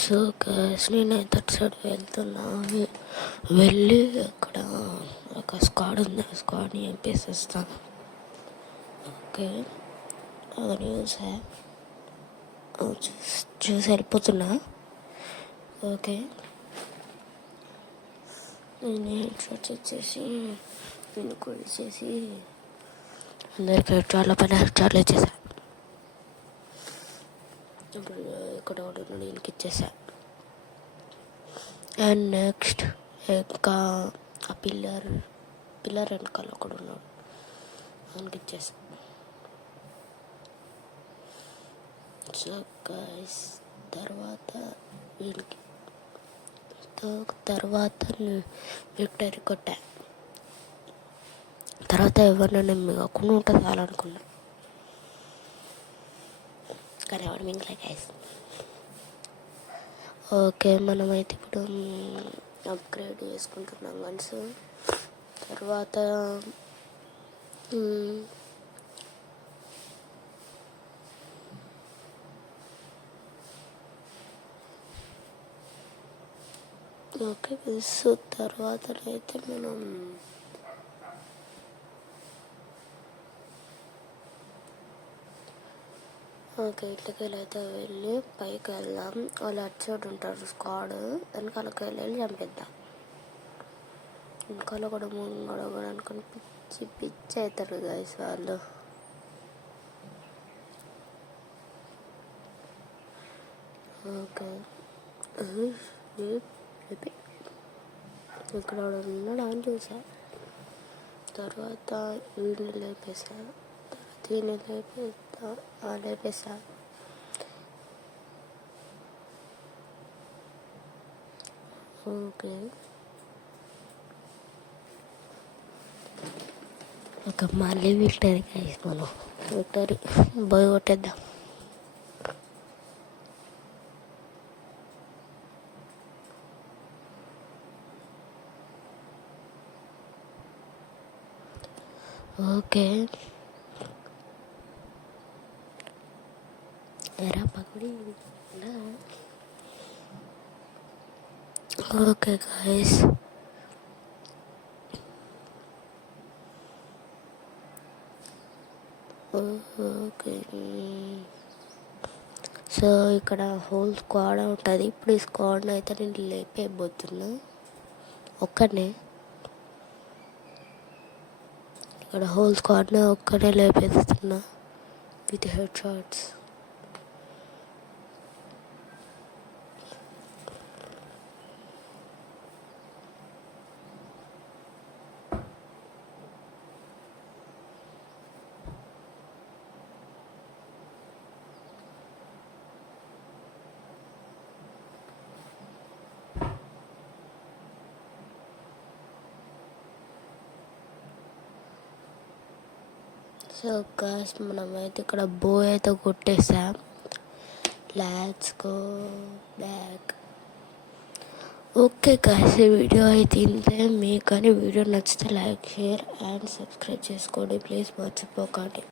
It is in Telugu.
సో గైస్ నేనైతే అటు సైడ్ వెళ్తున్నా. వెళ్ళి అక్కడ ఒక స్క్వాడ్ ఉంది, ఆ స్క్వాడ్ని చంపేసేస్తాను. ఓకే, అది చూసి వెళ్ళిపోతున్నా. ఓకే, నేను హెడ్ షాట్స్ ఇచ్చేసి నేను కొలిచేసి అందరికి హెడ్ షాట్ల పైన హెడ్ షాట్లు ఇచ్చేసా. ఇప్పుడు ఇక్కడ ఒకటి దీనికి ఇచ్చేసా. అండ్ నెక్స్ట్ ఇంకా ఆ పిల్లర్ వెనకాల ఒకడు ఉన్నాడు, ఆయనకి ఇచ్చేసా. సో గైస్ తర్వాత విక్టరీ కొట్టా. తర్వాత ఎవరినైనా మిగకుండా ఉంటుంది చాలనుకున్నా, కానీ ఎవరు మింగలే గైస్. ఓకే, మనమైతే ఇప్పుడు అప్గ్రేడ్ చేసుకుంటున్నాం గన్స్. తర్వాత ఓకే సో తర్వాతనైతే మనం ఓకే ఇట్లకి అయితే వెళ్ళి పైకి వెళ్దాం. వాళ్ళు అటు సైడ్ ఉంటారు స్క్వాడ్, వెనకాలకి వెళ్ళి చంపేద్దాం. వెనకాల కూడా ముంగడ అనుకుని పిచ్చి అవుతారు గైస్ వాళ్ళు. ఓకే, ఇక్కడ ఉన్నాడు అని చూసా. తర్వాత వీడిని లేపేసా. దీన్ని లేపేసా. ఓకే, ఒక మళ్ళీ విక్టరీ గైస్, మనం విక్టరీ బాయ్ కొట్టేద్దాం. ఓకే, ఎరా పక్కడి. ఓకే గైస్, ఓకే సో ఇక్కడ హోల్ స్క్వాడ్ ఉంటుంది. ఇప్పుడు ఈ స్క్వాడ్ని అయితే నేను లేపేయబోతున్నా ఒక్కనే. ఇక్కడ హోల్ స్క్వాడ్ని ఒక్కనే లేపేస్తున్నా with head shots. So guys మనమైతే ఇక్కడ బో అయితే కొట్టేసాం. Let's go back. Okay guys, ఈ వీడియో అయితే ఇంతే. మీకు కానీ వీడియో నచ్చితే లైక్, షేర్ అండ్ సబ్స్క్రైబ్ చేసుకోండి ప్లీజ్, మర్చిపోకండి.